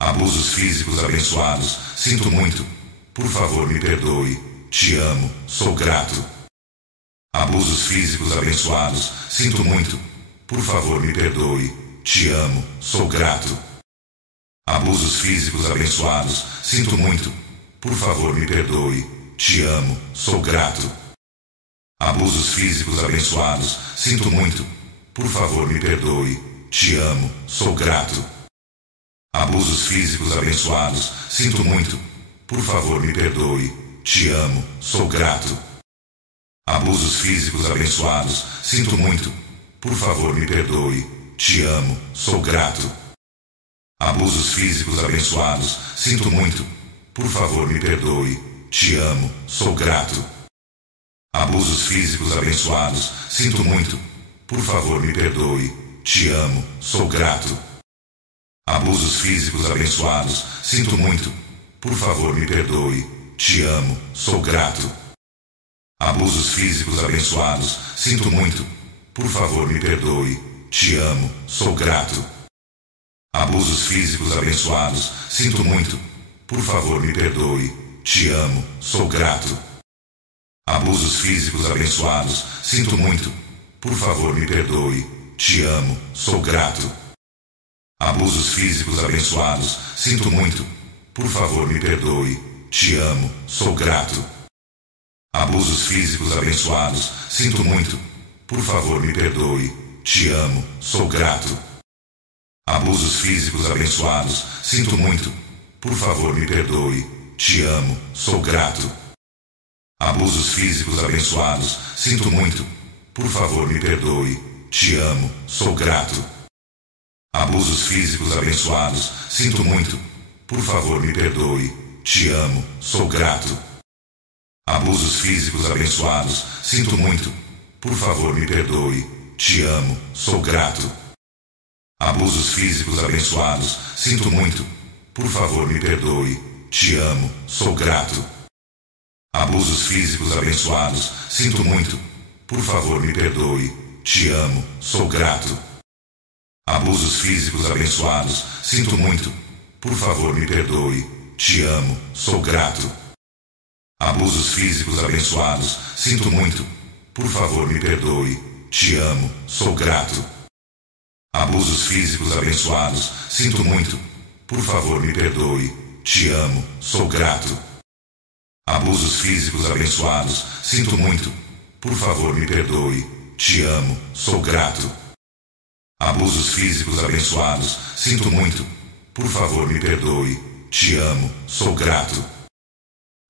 Abusos físicos abençoados, sinto muito. Por favor, me perdoe. Te amo, sou grato. Abusos físicos abençoados, sinto muito. Por favor, me perdoe. Te amo, sou grato. Abusos físicos abençoados, sinto muito. Por favor, me perdoe. Te amo, sou grato. Abusos físicos abençoados, sinto muito. Por favor, me perdoe. Te amo, sou grato. Abusos físicos abençoados, sinto muito. Por favor, me perdoe. Te amo, sou grato. Abusos físicos abençoados, sinto muito. Por favor, me perdoe. Te amo, sou grato. Abusos físicos abençoados, sinto muito. Por favor, me perdoe. Te amo, sou grato. Abusos físicos abençoados, sinto muito. Por favor, me perdoe. Te amo, sou grato. Abusos físicos abençoados, sinto muito. Por favor, me perdoe. Te amo, sou grato. Abusos físicos abençoados, sinto muito. Por favor, me perdoe. Te amo, sou grato. Abusos físicos abençoados, sinto muito. Por favor, me perdoe. Te amo, sou grato. Abusos físicos abençoados, sinto muito. Por favor, me perdoe. Te amo, sou grato. Abusos físicos abençoados, sinto muito. Por favor, me perdoe. Te amo, sou grato. Abusos físicos abençoados, sinto muito. Por favor, me perdoe. Te amo, sou grato. Abusos físicos abençoados, sinto muito. Por favor, me perdoe. Te amo, sou grato. Abusos físicos abençoados, sinto muito. Por favor, me perdoe. Te amo, sou grato. Abusos físicos abençoados, sinto muito. Por favor, me perdoe. Te amo, sou grato. Abusos físicos abençoados, sinto muito. Por favor, me perdoe. Te amo, sou grato. Abusos físicos abençoados, sinto muito. Por favor, me perdoe. Te amo, sou grato. Abusos físicos abençoados, sinto muito. Por favor, me perdoe. Te amo, sou grato. Abusos físicos abençoados, sinto muito. Por favor, me perdoe. Te amo, sou grato. Abusos físicos abençoados, sinto muito. Por favor, me perdoe. Te amo, sou grato. Abusos físicos abençoados, sinto muito. Por favor, me perdoe. Te amo, sou grato. Abusos físicos abençoados, sinto muito. Por favor, me perdoe. Te amo, sou grato. Abusos físicos abençoados, sinto muito. Por favor, me perdoe. Te amo, sou grato.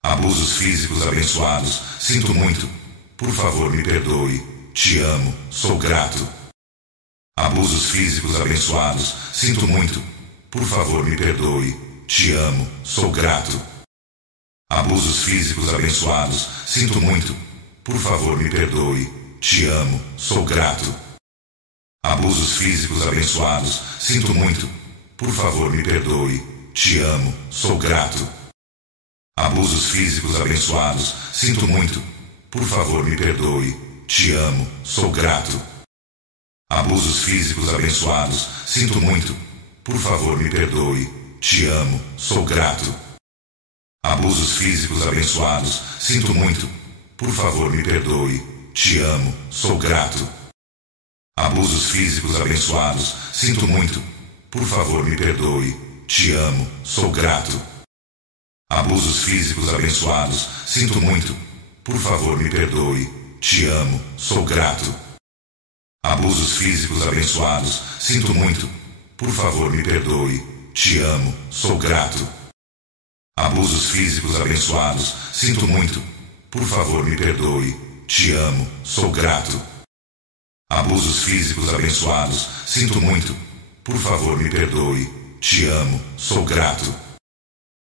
Abusos físicos abençoados, sinto muito. Por favor, me perdoe. Te amo, sou grato. Abusos físicos abençoados, sinto muito. Por favor, me perdoe. Te amo, sou grato. Abusos físicos abençoados, sinto muito. Por favor, me perdoe. Te amo, sou grato. Abusos físicos abençoados, sinto muito. Por favor, me perdoe. Te amo, sou grato. Abusos físicos abençoados, sinto muito. Por favor, me perdoe. Te amo, sou grato. Abusos físicos abençoados, sinto muito. Por favor, me perdoe. Te amo, sou grato. Abusos físicos abençoados, sinto muito. Por favor, me perdoe. Te amo, sou grato. Abusos físicos abençoados, sinto muito. Por favor, me perdoe. Te amo, sou grato. Abusos físicos abençoados, sinto muito. Por favor, me perdoe. Te amo, sou grato. Abusos físicos abençoados, sinto muito. Por favor, me perdoe. Te amo, sou grato. Abusos físicos abençoados, sinto muito. Por favor, me perdoe. Te amo, sou grato. Abusos físicos abençoados, sinto muito. Por favor, me perdoe. Te amo, sou grato.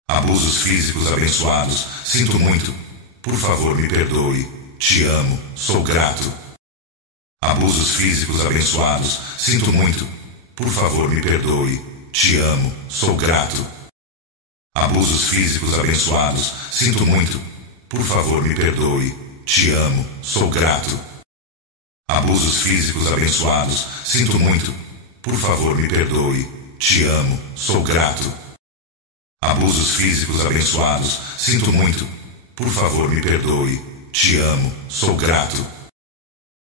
Abusos físicos abençoados, sinto muito. Por favor, me perdoe. Te amo, sou grato. Abusos físicos abençoados, sinto muito. Por favor, me perdoe. Te amo, sou grato. Abusos físicos abençoados, sinto muito. Por favor, me perdoe. Te amo, sou grato. Abusos físicos abençoados, sinto muito. Por favor, me perdoe. Te amo, sou grato. Abusos físicos abençoados, sinto muito. Por favor, me perdoe. Te amo, sou grato.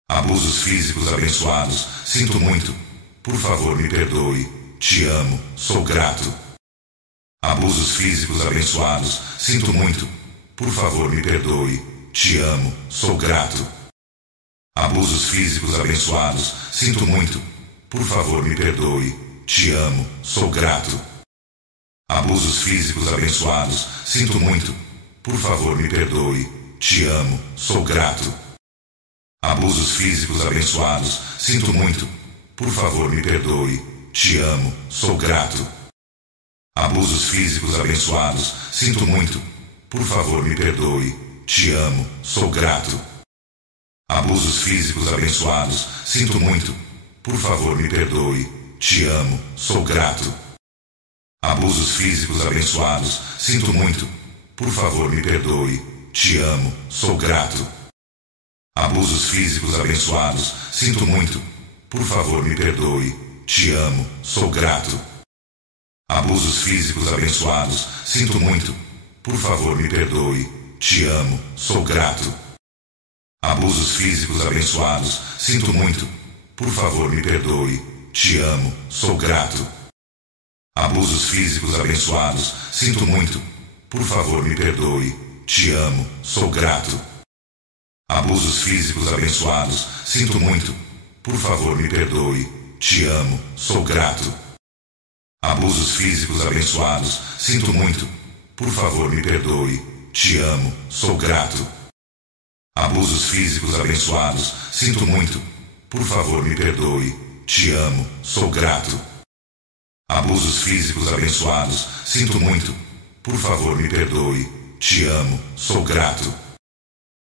Abusos físicos abençoados, sinto muito. Por favor, me perdoe. Te amo, sou grato. Abusos físicos abençoados, sinto muito. Por favor, me perdoe. Te amo, sou grato. Abusos físicos abençoados, sinto muito. Por favor, me perdoe. Te amo, sou grato. Abusos físicos abençoados, sinto muito. Por favor, me perdoe. Te amo, sou grato. Abusos físicos abençoados, sinto muito. Por favor, me perdoe. Te amo, sou grato. Abusos físicos abençoados, sinto muito. Por favor, me perdoe. Te amo, sou grato. Abusos físicos abençoados, sinto muito. Por favor, me perdoe. Te amo, sou grato. Abusos físicos abençoados, sinto muito. Por favor, me perdoe. Te amo, sou grato. Abusos físicos abençoados, sinto muito. Por favor, me perdoe. Te amo, sou grato. Abusos físicos abençoados, sinto muito. Por favor, me perdoe. Te amo, sou grato. Abusos físicos abençoados, sinto muito. Por favor, me perdoe. Te amo, sou grato. Abusos físicos abençoados, sinto muito. Por favor, me perdoe. Te amo, sou grato. Abusos físicos abençoados, sinto muito. Por favor, me perdoe. Te amo, sou grato. Abusos físicos abençoados, sinto muito. Por favor, me perdoe. Te amo, sou grato. Abusos físicos abençoados, sinto muito. Por favor, me perdoe. Te amo, sou grato. Abusos físicos abençoados, sinto muito. Por favor, me perdoe. Te amo, sou grato.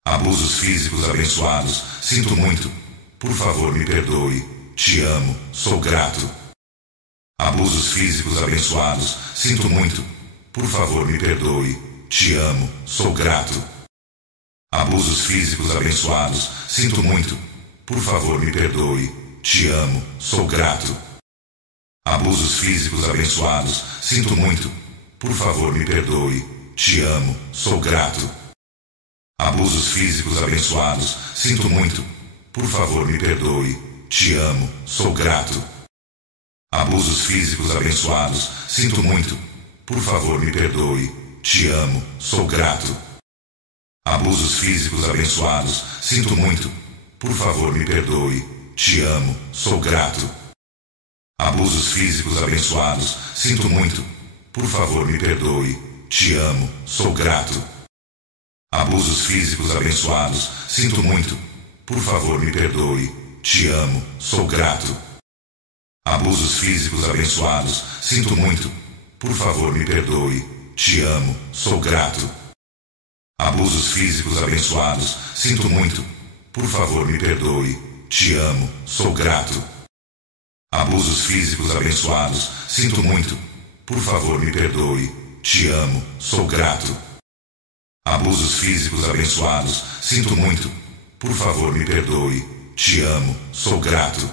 Abusos físicos abençoados, sinto muito. Por favor, me perdoe. Te amo, sou grato. Abusos físicos abençoados, sinto muito. Por favor, me perdoe. Te amo, sou grato. Abusos físicos abençoados, sinto muito. Por favor, me perdoe. Te amo, sou grato. Abusos físicos abençoados, sinto muito. Por favor, me perdoe. Te amo, sou grato. Abusos físicos abençoados, sinto muito. Por favor, me perdoe. Te amo, sou grato. Abusos físicos abençoados, sinto muito. Por favor, me perdoe. Te amo, sou grato. Abusos físicos abençoados, sinto muito. Por favor, me perdoe. Te amo, sou grato. Abusos físicos abençoados, sinto muito. Por favor, me perdoe. Te amo, sou grato. Abusos físicos abençoados, sinto muito. Por favor, me perdoe. Te amo, sou grato. Abusos físicos abençoados, sinto muito. Por favor, me perdoe. Te amo, sou grato. Abusos físicos abençoados, sinto muito. Por favor, me perdoe. Te amo, sou grato. Abusos físicos abençoados, sinto muito. Por favor, me perdoe. Te amo, sou grato. Abusos físicos abençoados, sinto muito. Por favor, me perdoe. Te amo, sou grato.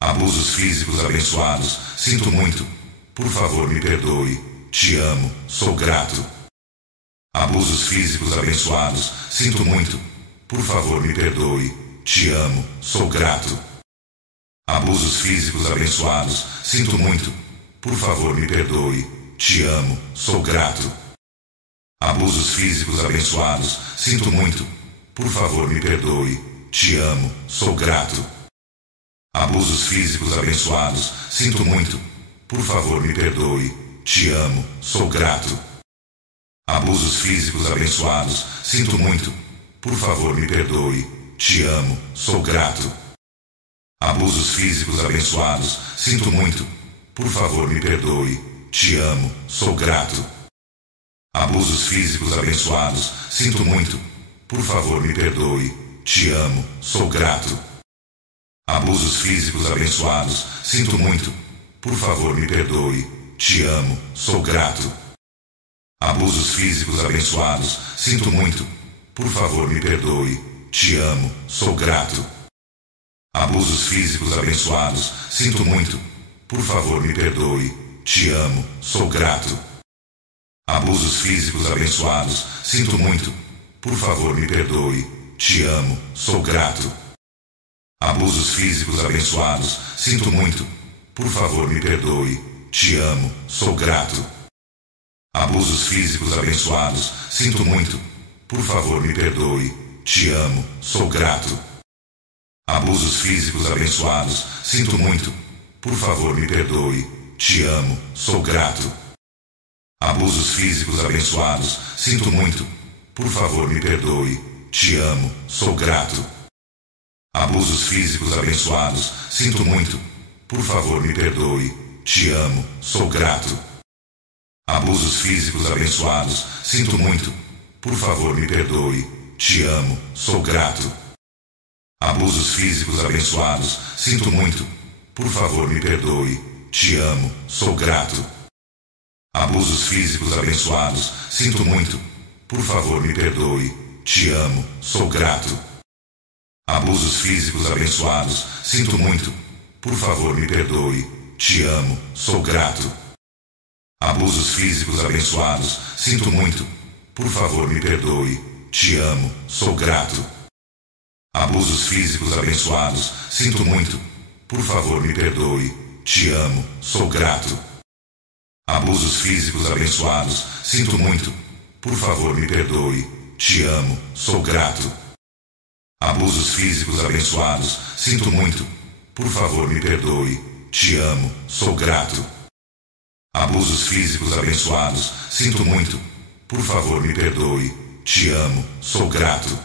Abusos físicos abençoados, sinto muito. Por favor, me perdoe. Te amo, sou grato. Abusos físicos abençoados, sinto muito. Por favor, me perdoe. Te amo, sou grato. Abusos físicos abençoados, sinto muito. Por favor, me perdoe. Te amo, sou grato. Abusos físicos abençoados, sinto muito. Por favor, me perdoe. Te amo, sou grato. Abusos físicos abençoados, sinto muito. Por favor, me perdoe. Te amo, sou grato. Abusos físicos abençoados, sinto muito. Por favor, me perdoe. Te amo, sou grato. Abusos físicos abençoados, sinto muito. Por favor, me perdoe. Te amo, sou grato. Abusos físicos abençoados, sinto muito. Por favor, me perdoe. Te amo, sou grato. Abusos físicos abençoados, sinto muito. Por favor, me perdoe. Te amo, sou grato. Abusos físicos abençoados, sinto muito. Por favor, me perdoe. Te amo, sou grato. Abusos físicos abençoados, sinto muito. Por favor, me perdoe. Te amo, sou grato. Abusos físicos abençoados, sinto muito. Por favor, me perdoe. Te amo, sou grato. Abusos físicos abençoados, sinto muito. Por favor, me perdoe. Te amo, sou grato. Abusos físicos abençoados, sinto muito. Por favor, me perdoe. Te amo, sou grato. Abusos físicos abençoados, sinto muito. Por favor, me perdoe. Te amo, sou grato. Abusos físicos abençoados, sinto muito. Por favor, me perdoe. Te amo, sou grato. Abusos físicos abençoados, sinto muito. Por favor, me perdoe. Te amo, sou grato. Abusos físicos abençoados, sinto muito. Por favor, me perdoe. Te amo, sou grato. Abusos físicos abençoados, sinto muito. Por favor, me perdoe. Te amo, sou grato. Abusos físicos abençoados, sinto muito. Por favor, me perdoe. Te amo, sou grato. Abusos físicos abençoados, sinto muito. Por favor, me perdoe. Te amo, sou grato. Abusos físicos abençoados, sinto muito. Por favor, me perdoe. Te amo, sou grato. Abusos físicos abençoados, sinto muito. Por favor, me perdoe. Te amo, sou grato. Abusos físicos abençoados, sinto muito. Por favor, me perdoe. Te amo, sou grato. Abusos físicos abençoados, sinto muito. Por favor, me perdoe. Te amo, sou grato. Abusos físicos abençoados, sinto muito. Por favor, me perdoe. Te amo, sou grato.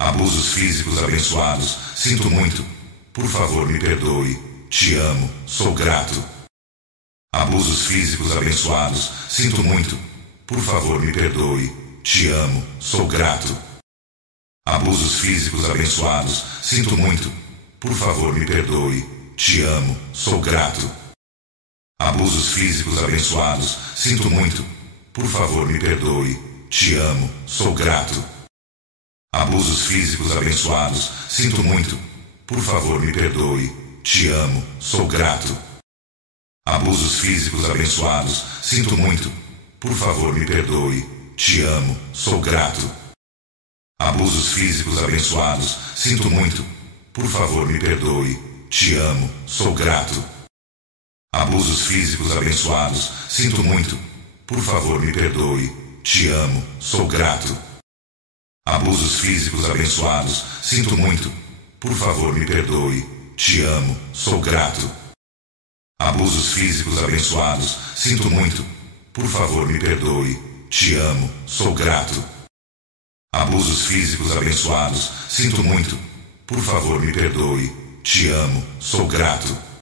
Abusos físicos abençoados, sinto muito. Por favor, me perdoe. Te amo, sou grato. Abusos físicos abençoados, sinto muito. Por favor, me perdoe. Te amo, sou grato. Abusos físicos abençoados, sinto muito. Por favor, me perdoe. Te amo, sou grato. Abusos físicos abençoados, sinto muito. Por favor, me perdoe. Te amo, sou grato. Abusos físicos abençoados, sinto muito. Por favor, me perdoe. Te amo, sou grato. Abusos físicos abençoados, sinto muito. Por favor, me perdoe. Te amo, sou grato. Abusos físicos abençoados, sinto muito. Por favor, me perdoe. Te amo, sou grato. Abusos físicos abençoados, sinto muito. Por favor, me perdoe. Te amo, sou grato. Abusos físicos abençoados, sinto muito. Por favor, me perdoe. Te amo, sou grato. Abusos físicos abençoados, sinto muito. Por favor, me perdoe. Te amo, sou grato. Abusos físicos abençoados, sinto muito. Por favor, me perdoe. Te amo, sou grato.